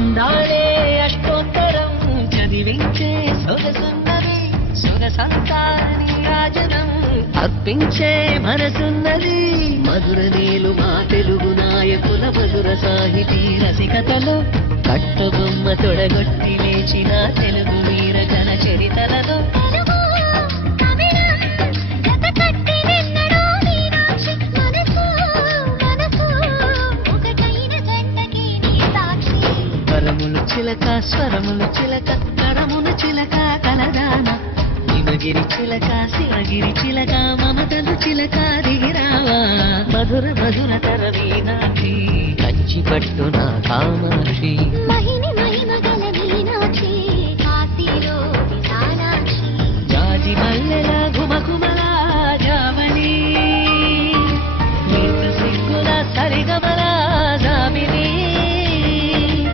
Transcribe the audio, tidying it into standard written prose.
అందాలే అష్టోత్తరం చదివించే సొగసున్నది సొగసంతా నీరాజనం అర్పించే మనసున్నది మధుర నీలు మా తెలుగు నాయకుల మధుర సాహితీ రసికతలో కట్టబొమ్మ తొడగొట్టి లేచిన తెలుగు వీర జన చరితలలో స్వరములు చిలక స్వరములు చిలక కరములు చిలక కలదాన హిమగిరి చిలక శివగిరి చిలక మమతలు చిలక దిగిరావా మధుర మధుర తరవీనాక్షి కంచి పట్టున కామాక్షి